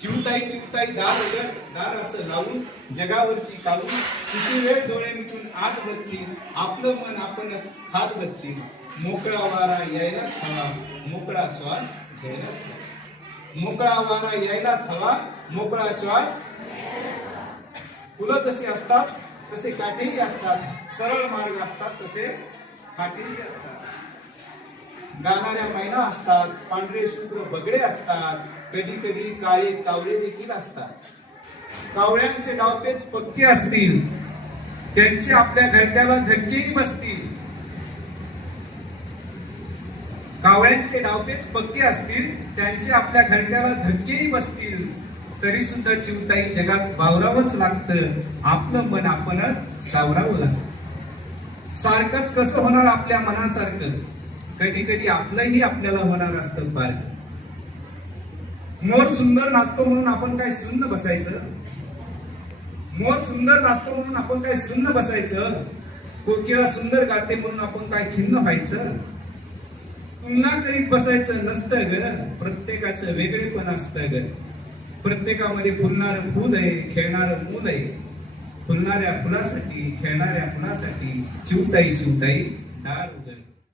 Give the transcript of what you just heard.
चिवताई चिवताई दार उघड, दार असं लावून जगावरती काढून किती वेळ डोळे मिटून आत बसची, आपलं मन आपणच हात बसची. मोकळा वारा यायलाच हवा, मोकळा श्वास घ्यायलाच हवा. मोकळा वारा यायलाच हवा, मोकळा श्वास. फुलं जशी असतात तसे काटेही असतात, सरळ मार्ग असतात तसे काटेही असतात. गाणाऱ्या मैना असतात, पांढरे शुभ्र बगडे असतात, कधी कधी काळे कावळे देखील असतात. कावळ्यांचे डावपेच पक्के असतील, त्यांचे आपल्या घरट्याला धक्केही बसतील. कावळ्यांचे डावपेच पक्के असतील, त्यांचे आपल्या घरट्याला धक्केही बसतील. तरी सुद्धा चिवताई जगात वावरावंच लागतं, आपलं मन आपण सावरावं लागतं. सारखंच कसं होणार आपल्या मनासारखं, कधी कधी आपलंही आपल्याला होणार असतं पार. मोर सुंदर नाचतो म्हणून आपण काय सुन्न बसायचं? मोर सुंदर नाचतो म्हणून आपण काय सुन्न बसायचं? कोकिळा सुंदर गाते म्हणून आपण काय खिन्न व्हायचं? तुलना करीत बसायचं नसतं ग, प्रत्येकाचं वेगळेपण असतं ग. प्रत्येकामध्ये फुलणारं फूल आहे, खेळणारं मूल आहे. फुलणाऱ्या फुलासाठी, खेळणाऱ्या फुलासाठी चिवताई चिवताई दार